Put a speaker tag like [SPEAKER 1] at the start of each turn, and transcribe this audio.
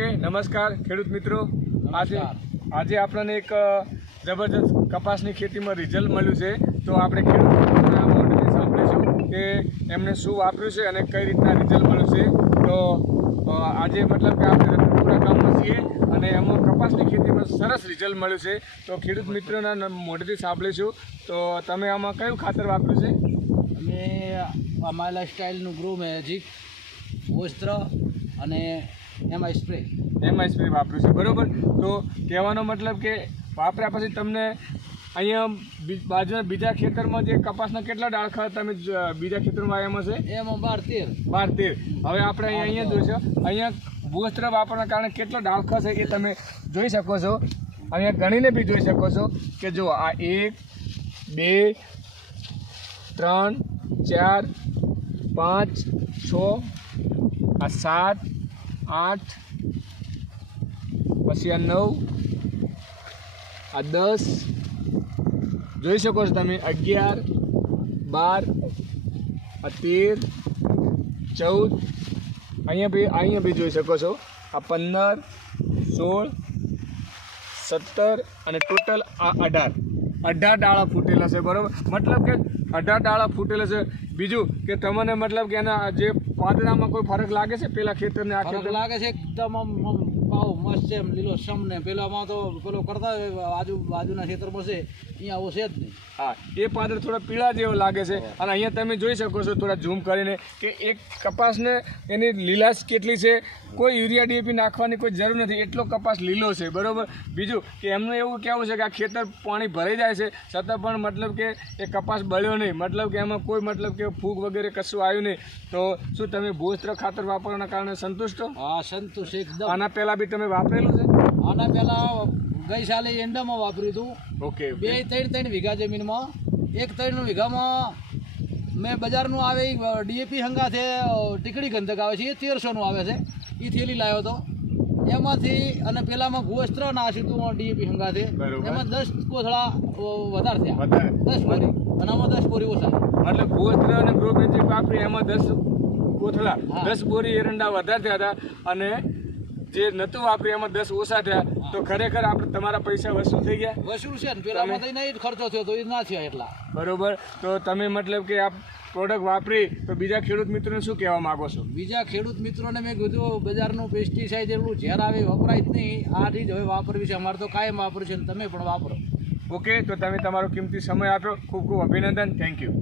[SPEAKER 1] Okay નમસ્કાર ખેડૂત મિત્રો. આજે આજે આપણને એક જબરજસ્ત કપાસની ખેતીમાં રિઝલ્ટ મળ્યું છે. તો આપણે ખેડૂત મોઢેથી સાંભળીશું કે એમને શું વાપર્યું છે અને કઈ રીતના રિઝલ્ટ મળ્યું છે. તો આજે મતલબ કે આપણે રતનપુરા ગામમાં છીએ અને એમાં કપાસની ખેતીમાં સરસ રિઝલ્ટ મળ્યું છે. તો ખેડૂત મિત્રોના મોઢેથી સાંભળીશું. તો તમે આમાં કયું ખાતર વાપર્યું છે?
[SPEAKER 2] અમે અમારા લાઈફસ્ટાઈલનું ગ્રો મેજિક વસ્ત્ર અને એમાં સ્પ્રે
[SPEAKER 1] એમાં સ્પ્રે વાપર્યું છે. બરાબર? તો કહેવાનો મતલબ કે વાપર્યા પછી તમને અહીંયા બાજુના બીજા ખેતરમાં જે કપાસના કેટલા ડાળખા તમે બીજા ખેતરમાં આવ્યા હશે?
[SPEAKER 2] એમાં બાર તેર.
[SPEAKER 1] બાર તેર. હવે આપણે અહીંયા અહીંયા જોઈશું અહીંયા ભૂસ્ત્ર વાપરવાના કારણે કેટલો ડાળખા છે એ તમે જોઈ શકો છો. અહીંયા ગણીને બી જોઈ શકો છો કે જો આ એક બે ત્રણ ચાર પાંચ છ આ સાત આઠ, પછી આ નવ, આ દસ. જોઈ શકો છો તમે, અગિયાર, બાર, આ તેર, ચૌદ. અહીંયા બી અહીંયા બી જોઈ શકો છો. આ પંદર, સોળ, સત્તર અને ટોટલ આ અઢાર. અઢાર ડાળા ફૂટેલા છે, બરાબર? મતલબ કે અઢાર ડાળા ફૂટેલા છે. બીજું કે તમને મતલબ કે એના જે પાદડામાં કોઈ ફરક લાગે છે? પેલા ખેતરને આ
[SPEAKER 2] ફરક
[SPEAKER 1] ખેતર
[SPEAKER 2] લાગે છે એકદમ પાવ મસ્ત છે એમ લીલો સમ ને પેલામાં તો પેલો કરતા હોય આજુ બાજુના ખેતરમાં છે અહીંયા આવો છે જ નહીં.
[SPEAKER 1] હા એ પાદર થોડા પીળા જેવો લાગે છે. અને અહીંયા તમે જોઈ શકો છો થોડા ઝૂમ કરીને કે એક કપાસને એની લીલાશ કેટલી છે? કોઈ યુરિયા ડીએપી નાખવાની કોઈ જરૂર નથી. એટલો કપાસ લીલો છે બરાબર? બીજું કે એમનું એવું કહેવું છે કે આ ખેતર પાણી ભરાઈ જાય છે. છતાં પણ મતલબ કે એ કપાસ બળ્યો નહીં. મતલબ કે એમાં કોઈ મતલબ કે ફૂગ વગેરે કશું આવ્યું નહીં. તો શું તમે ભૂસ્ત્ર ખાતર વાપરવાના કારણે સંતુષ્ટ છો?
[SPEAKER 2] હા સંતુષ્ટ એકદમ.
[SPEAKER 1] આના પહેલાં બી તમે વાપરેલું છે?
[SPEAKER 2] આના પહેલાં ગઈ સાલે એંડામાં વાપર્યું હતું.
[SPEAKER 1] ઓકે
[SPEAKER 2] બે ત્રણ ત્રણ વીઘા જમીનમાં. એક ત્રણ વીઘામાં મેં બજારનું આવે ડીએપી હંગાથે ટીકડી ગંધક આવે છે એ તેરસોનું આવે છે. એ થેલી લાવ્યો હતો. એમાંથી અને પેલામાં ગોસ્ત્ર નાખ્યું હતું ડીએપી હંગાથે એમાં દસ કોથળા વધારે થયા. દસ બોરી અને આમાં દસ બોરી ઓછા
[SPEAKER 1] એટલે ગોસ્ત્ર અને ગ્રો મેજિક વાપરી એમાં દસ કોથળા. દસ બોરી એરંડા વધારે થયા હતા. અને જે નતું વાપરી એમાં દસ ઓછા થયા તો ખરેખર આપણે તમારા પૈસા વસૂલ થઈ ગયા.
[SPEAKER 2] વસૂલ છે ને પેલામાં તો નહીં ખર્ચો થયો તો એ ના થયા એટલા.
[SPEAKER 1] બરોબર તો તમે મતલબ કે આ પ્રોડક્ટ વાપરી તો બીજા ખેડૂત મિત્રોને શું કહેવા માંગો છો?
[SPEAKER 2] બીજા ખેડૂત મિત્રોને મેં કીધું બજારનું પેસ્ટિસાઇડ એટલું ઝેર આવે વપરાય જ નહીં. આ જ હવે વાપરવી છે. અમારે તો કાયમ વાપર્યું છે તમે પણ વાપરો.
[SPEAKER 1] ઓકે તો તમે તમારો કિંમતી સમય આપ્યો. ખૂબ ખૂબ અભિનંદન. Thank you